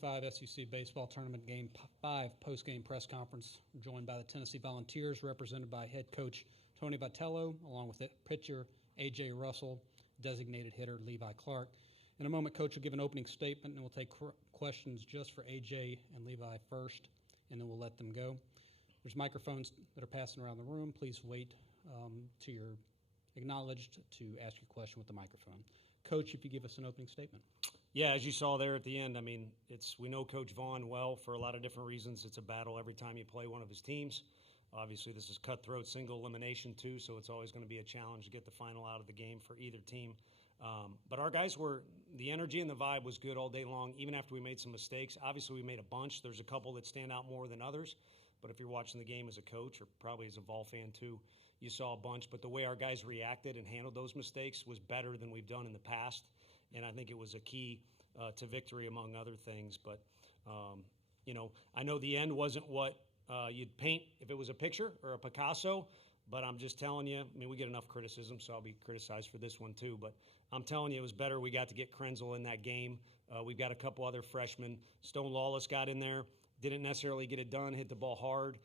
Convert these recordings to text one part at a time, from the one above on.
5 SEC Baseball Tournament Game 5 post-game press conference. I'm joined by the Tennessee Volunteers, represented by head coach Tony Vitello, along with pitcher A.J. Russell, designated hitter Levi Clark. In a moment, Coach will give an opening statement, and we'll take questions just for A.J. and Levi first, and then we'll let them go. There's microphones that are passing around the room. Please wait till you're acknowledged to ask your question with the microphone. Coach, if you give us an opening statement. Yeah, as you saw there at the end, I mean, we know Coach Vaughn well for a lot of different reasons. It's a battle every time you play one of his teams. Obviously, this is cutthroat single elimination too, so it's always going to be a challenge to get the final out of the game for either team. But our guys the energy and the vibe was good all day long, even after we made some mistakes. Obviously, we made a bunch. There's a couple that stand out more than others. But if you're watching the game as a coach, or probably as a Vol fan too, you saw a bunch. But the way our guys reacted and handled those mistakes was better than we've done in the past. And I think it was a key to victory, among other things. But, I know the end wasn't what you'd paint if it was a picture or a Picasso. But I'm just telling you, I mean, we get enough criticism, so I'll be criticized for this one too. But I'm telling you, it was better. We got to get Krenzel in that game. We've got a couple other freshmen. Stone Lawless got in there. Didn't necessarily get it done, hit the ball hard.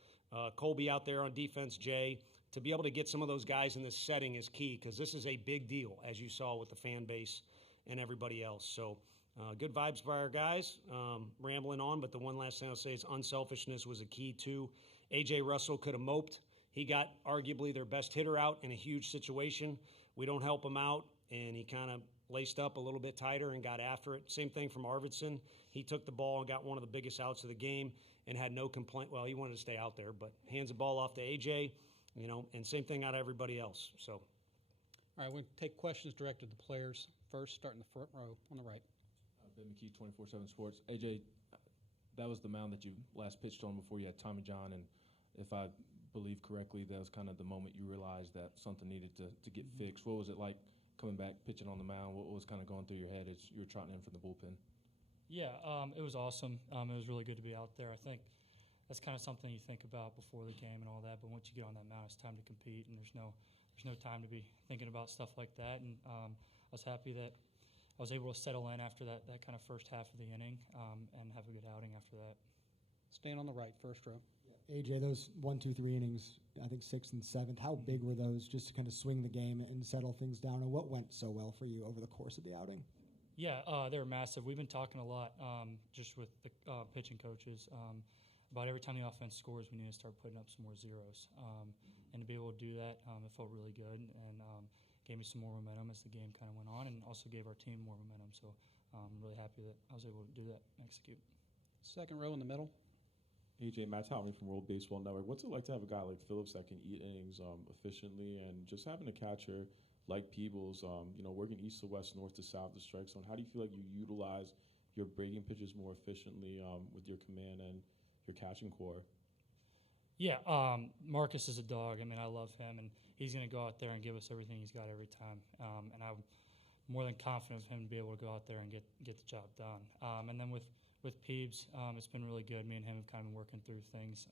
Colby out there on defense, Jay. To be able to get some of those guys in this setting is key, because this is a big deal, as you saw with the fan base and everybody else. So good vibes by our guys. Rambling on, but the one last thing I'll say is unselfishness was a key too. A.J. Russell could have moped. He got arguably their best hitter out in a huge situation. We don't help him out, and he kind of laced up a little bit tighter and got after it. Same thing from Arvidsson. He took the ball and got one of the biggest outs of the game and had no complaint. Well, he wanted to stay out there, but hands the ball off to A.J., and same thing out of everybody else. So, all right, we'll take questions directed to the players first, starting the front row on the right. Ben McKee, 24/7 Sports. A.J., that was the mound that you last pitched on before you had Tommy John, and if I believe correctly, that was kind of the moment you realized that something needed to get fixed. What was it like coming back, pitching on the mound? What was kind of going through your head as you were trotting in from the bullpen? Yeah, it was awesome. It was really good to be out there. I think that's kind of something you think about before the game and all that, but once you get on that mound, it's time to compete, and there's no time to be thinking about stuff like that. And I was happy that I was able to settle in after that kind of first half of the inning and have a good outing after that. Staying on the right, first row. AJ, those 1, 2, 3 innings, I think 6th and 7th, how big were those just to kind of swing the game and settle things down? And what went so well for you over the course of the outing? Yeah, they were massive. We've been talking a lot just with the pitching coaches about every time the offense scores, we need to start putting up some more zeros. And to be able to do that, it felt really good and gave me some more momentum as the game kind of went on, and also gave our team more momentum. So I'm really happy that I was able to do that and execute. Second row in the middle. AJ, Matt Talman from World Baseball Network. What's it like to have a guy like Phillips that can eat innings efficiently, and just having a catcher like Peebles, working east to west, north to south, the strike zone? How do you feel like you utilize your breaking pitches more efficiently with your command and your catching core? Yeah, Marcus is a dog. I mean, I love him, and he's going to go out there and give us everything he's got every time. And I'm more than confident of him to be able to go out there and get the job done. And then with Peebs, it's been really good. Me and him have kind of been working through things,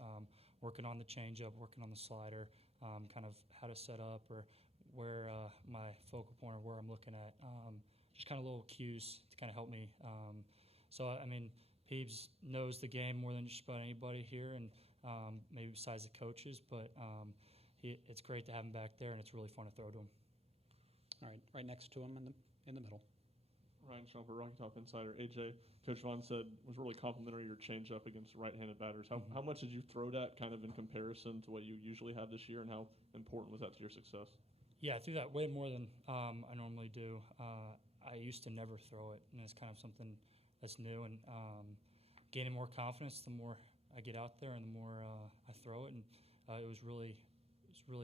working on the changeup, working on the slider, kind of how to set up or where my focal point or where I'm looking at. Just kind of little cues to kind of help me. So, I mean, Peebs knows the game more than just about anybody here, and maybe besides the coaches, but it's great to have him back there, and it's really fun to throw to him. All right next to him in the middle. Ryan Shumper, Rocky Top Insider. AJ, Coach Vaughn said was really complimentary your changeup against right-handed batters. How much did you throw that kind of in comparison to what you usually have this year, and how important was that to your success? Yeah, I threw that way more than I normally do. I used to never throw it, and it's kind of something that's new, and gaining more confidence the more I get out there and the more I throw it, and it was really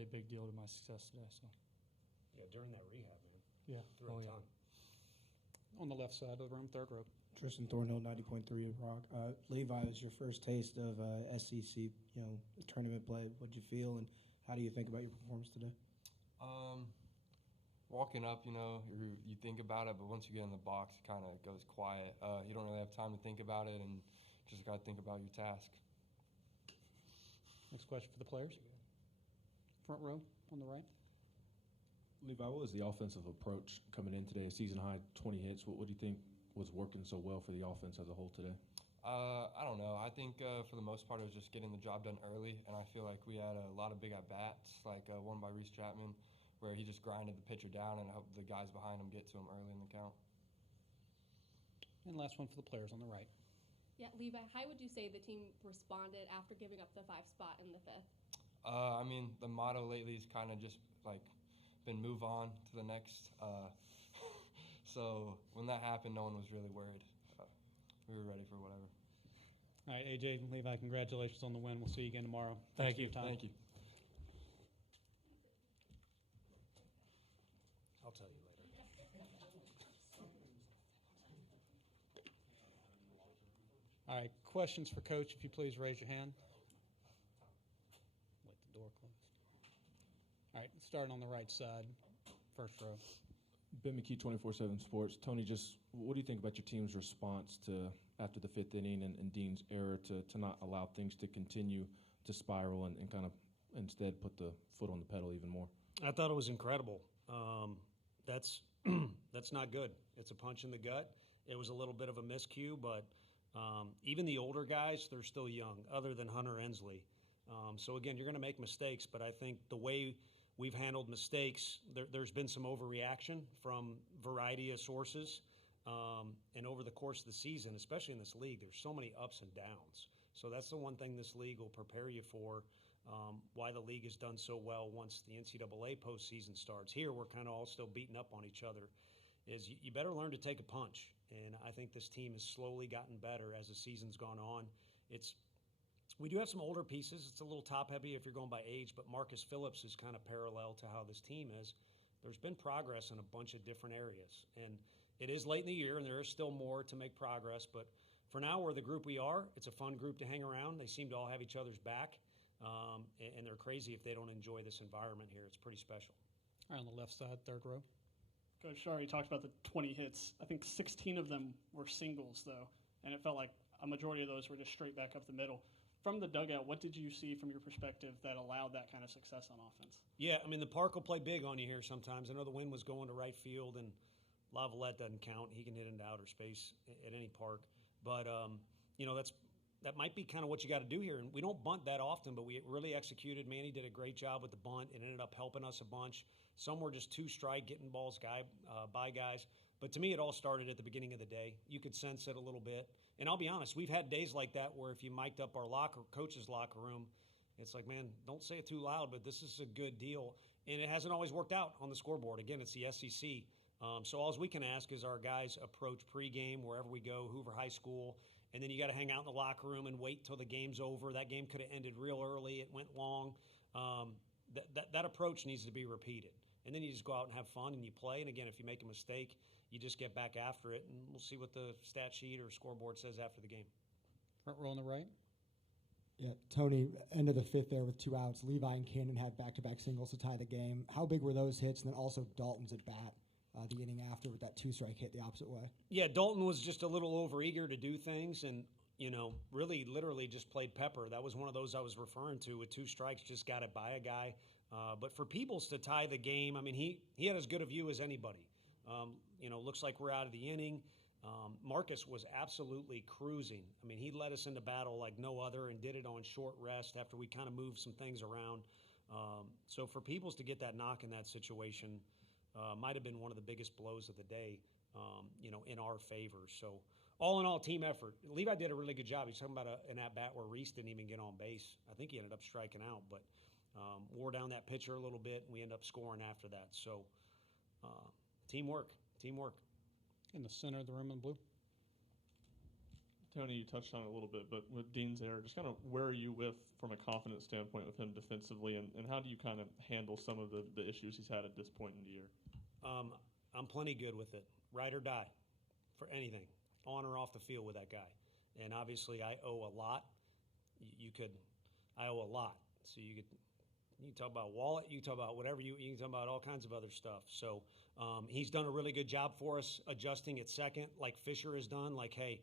a big deal to my success today. So. Yeah, during that rehab, man. Yeah. Through a ton. On the left side of the room, third row. Tristan Thornhill, 90.3 Rock. Levi, it was your first taste of SEC, tournament play. What'd you feel, and how do you think about your performance today? Walking up, you think about it, but once you get in the box, it kind of goes quiet. You don't really have time to think about it, and just got to think about your task. Next question for the players. Front row on the right. Levi, what was the offensive approach coming in today? A season high 20 hits. What do you think was working so well for the offense as a whole today? I don't know. I think for the most part it was just getting the job done early, and I feel like we had a lot of big at-bats, like one by Reese Chapman, where he just grinded the pitcher down and helped the guys behind him get to him early in the count. And last one for the players on the right. Yeah, Levi, how would you say the team responded after giving up the 5 spot in the 5th? I mean, the motto lately is kind of just like been move on to the next. So when that happened, no one was really worried. We were ready for whatever. All right, AJ and Levi, congratulations on the win. We'll see you again tomorrow. Thank Thanks you. for your time. Thank you. I'll tell you later. All right, questions for Coach, if you please raise your hand. Let the door close. All right, starting on the right side, first row. Ben McKee, 24/7 Sports. Tony, just what do you think about your team's response to after the 5th inning and Dean's error to not allow things to continue to spiral and kind of instead put the foot on the pedal even more? I thought it was incredible. That's that's not good. It's a punch in the gut. It was a little bit of a miscue, but even the older guys, they're still young, other than Hunter Ensley. So again, you're going to make mistakes, but I think the way we've handled mistakes, there's been some overreaction from variety of sources. And over the course of the season, especially in this league, there's so many ups and downs. So that's the one thing this league will prepare you for, why the league has done so well once the NCAA postseason starts. Here, we're kind of all still beating up on each other, is you better learn to take a punch. And I think this team has slowly gotten better as the season's gone on. We do have some older pieces. It's a little top-heavy if you're going by age, but Marcus Phillips is kind of parallel to how this team is. There's been progress in a bunch of different areas. And it is late in the year, and there is still more to make progress. But for now, we're the group we are. It's a fun group to hang around. They seem to all have each other's back, and they're crazy if they don't enjoy this environment here. It's pretty special. All right, on the left side, third row. Coach Shari talked about the 20 hits. I think 16 of them were singles, though, and it felt like a majority of those were just straight back up the middle. From the dugout, what did you see from your perspective that allowed that kind of success on offense? Yeah, I mean, the park will play big on you here sometimes. I know the wind was going to right field, and Lavalette doesn't count. He can hit into outer space at any park. But, that might be kind of what you got to do here. And we don't bunt that often, but we really executed. Manny did a great job with the bunt. It ended up helping us a bunch. Some were just 2-strike, getting balls by guys. But to me, it all started at the beginning of the day. You could sense it a little bit. And I'll be honest, we've had days like that where if you mic'd up our coach's locker room, it's like, man, don't say it too loud, but this is a good deal. And it hasn't always worked out on the scoreboard. Again, it's the SEC. So all we can ask is our guys approach pregame wherever we go, Hoover High School, and then you got to hang out in the locker room and wait till the game's over. That game could have ended real early. It went long. That approach needs to be repeated. And then you just go out and have fun and you play. And again, if you make a mistake, you just get back after it, and we'll see what the stat sheet or scoreboard says after the game. Front row on the right. Yeah, Tony, end of the 5th there with 2 outs. Levi and Cannon had back-to-back singles to tie the game. How big were those hits? And then also Dalton's at bat the inning after with that 2-strike hit the opposite way. Yeah, Dalton was just a little overeager to do things and, really literally just played pepper. That was one of those I was referring to with 2 strikes, just got it by a guy. But for Peebles to tie the game, I mean, he had as good a view as anybody. Looks like we're out of the inning. Marcus was absolutely cruising. I mean, he led us into battle like no other and did it on short rest after we kind of moved some things around. So for Peebles to get that knock in that situation might have been one of the biggest blows of the day, in our favor. So all in all, team effort. Levi did a really good job. He's talking about an at-bat where Reese didn't even get on base. I think he ended up striking out, but wore down that pitcher a little bit, and we ended up scoring after that. So teamwork. In the center of the room in blue. Tony, you touched on it a little bit, but with Dean's error, just kind of where are you from a confidence standpoint with him defensively, and how do you kind of handle some of the issues he's had at this point in the year? I'm plenty good with it. Ride or die for anything, on or off the field with that guy. And obviously I owe a lot. I owe a lot. So you can talk about wallet, you can talk about whatever, you can talk about all kinds of other stuff. So he's done a really good job for us adjusting at second, like Fisher has done. Like, hey,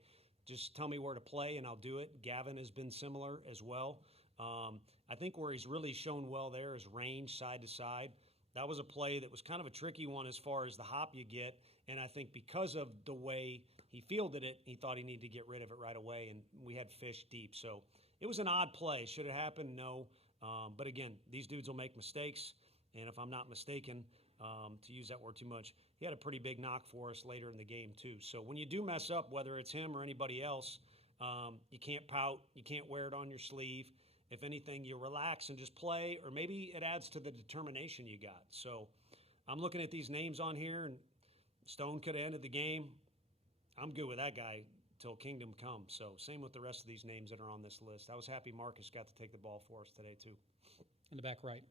just tell me where to play and I'll do it. Gavin has been similar as well. I think where he's really shown well there is range side to side. That was a play that was kind of a tricky one as far as the hop you get. And I think because of the way he fielded it. He thought he needed to get rid of it right away, and we had fish deep. So it was an odd play. Should it happen? No. But again, these dudes will make mistakes, and if I'm not mistaken, to use that word too much, he had a pretty big knock for us later in the game too. So when you do mess up, whether it's him or anybody else, you can't pout. You can't wear it on your sleeve. If anything, you relax and just play, or maybe it adds to the determination you got. So I'm looking at these names on here, and Stone could have ended the game. I'm good with that guy till kingdom come. So same with the rest of these names that are on this list. I was happy Marcus got to take the ball for us today too. In the back right.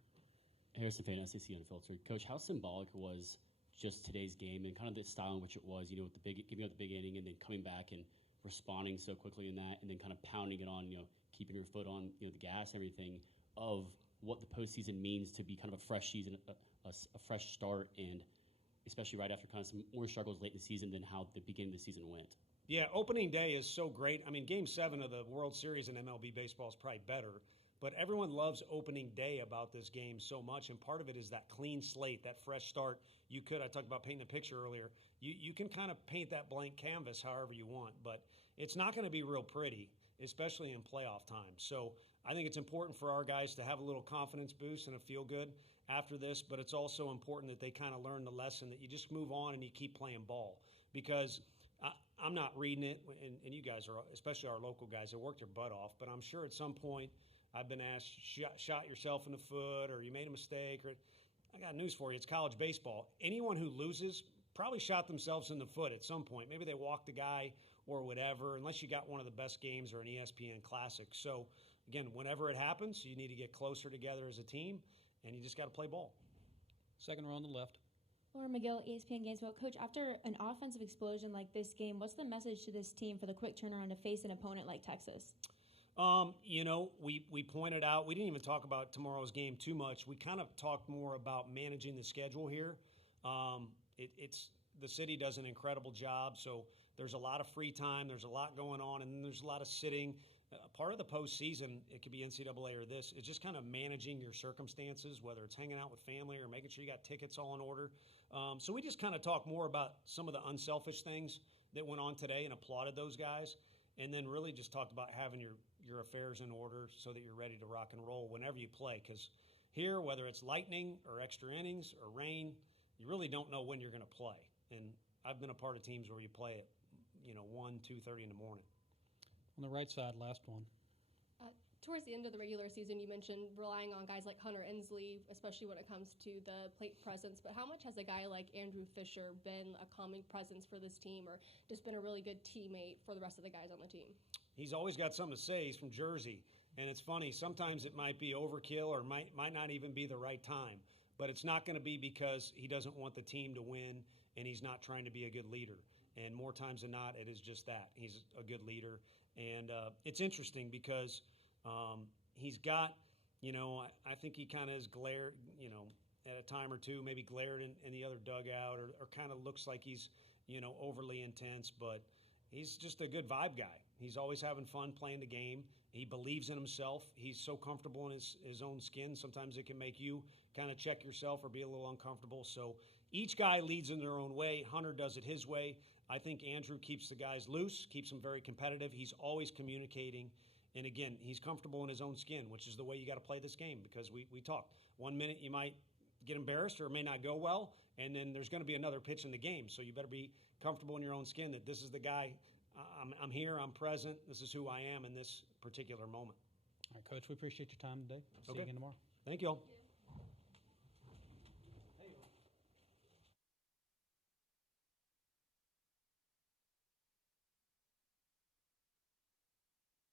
Harrison Payne, SEC Unfiltered. Coach, how symbolic was just today's game and kind of the style in which it was, with the giving up the big inning and then coming back and responding so quickly in that, and then kind of pounding it on, keeping your foot on, the gas and everything, of what the postseason means to be kind of a fresh season, a fresh start, and especially right after kind of some more struggles late in the season than how the beginning of the season went. Yeah, opening day is so great. I mean, Game 7 of the World Series in MLB baseball is probably better, but everyone loves opening day about this game so much, and part of it is that clean slate, that fresh start. I talked about painting a picture earlier. You can kind of paint that blank canvas however you want, but it's not going to be real pretty, especially in playoff time. So I think it's important for our guys to have a little confidence boost and a feel good after this, but it's also important that they kind of learn the lesson that you just move on and you keep playing ball, because I'm not reading it, and you guys are, especially our local guys, have worked their butt off, but I'm sure at some point I've been asked, shot yourself in the foot, or you made a mistake, or I got news for you, it's college baseball. Anyone who loses probably shot themselves in the foot at some point. Maybe they walked the guy or whatever, unless you got one of the best games or an ESPN Classic. So, again, whenever it happens, you need to get closer together as a team, and you just got to play ball. Second row on the left. Laura McGill, ESPN Gainesville. Coach, after an offensive explosion like this game, what's the message to this team for the quick turnaround to face an opponent like Texas? We pointed out, we didn't even talk about tomorrow's game too much. We kind of talked more about managing the schedule here. The city does an incredible job, so there's a lot of free time, there's a lot going on, and then there's a lot of sitting. Part of the postseason, it could be NCAA or this, it's just kind of managing your circumstances, whether it's hanging out with family or making sure you got tickets all in order. So we just kind of talked more about some of the unselfish things that went on today and applauded those guys, and then really just talked about having your affairs in order so that you're ready to rock and roll whenever you play. Because here, whether it's lightning or extra innings or rain, you really don't know when you're going to play. And I've been a part of teams where you play at 1, 2:30 in the morning. On the right side, last one. Towards the end of the regular season, you mentioned relying on guys like Hunter Ensley, especially when it comes to the plate presence. But how much has a guy like Andrew Fisher been a calming presence for this team, or just been a really good teammate for the rest of the guys on the team? He's always got something to say. He's from Jersey. And it's funny, sometimes it might be overkill or might not even be the right time. But it's not going to be because he doesn't want the team to win and he's not trying to be a good leader. And more times than not, it is just that. He's a good leader. And it's interesting because he's got, I think he kind of is glared, at a time or two, maybe glared in the other dugout or kind of looks like he's, overly intense. But he's just a good vibe guy. He's always having fun playing the game. He believes in himself. He's so comfortable in his own skin. Sometimes it can make you kind of check yourself or be a little uncomfortable. So each guy leads in their own way. Hunter does it his way. I think Andrew keeps the guys loose, keeps them very competitive. He's always communicating. And again, he's comfortable in his own skin, which is the way you got to play this game, because we talked. 1 minute you might get embarrassed or it may not go well, and then there's going to be another pitch in the game. So you better be comfortable in your own skin that this is the guy. I'm here, I'm present, this is who I am in this particular moment. All right, Coach, we appreciate your time today. See you Okay. again tomorrow. Thank you all.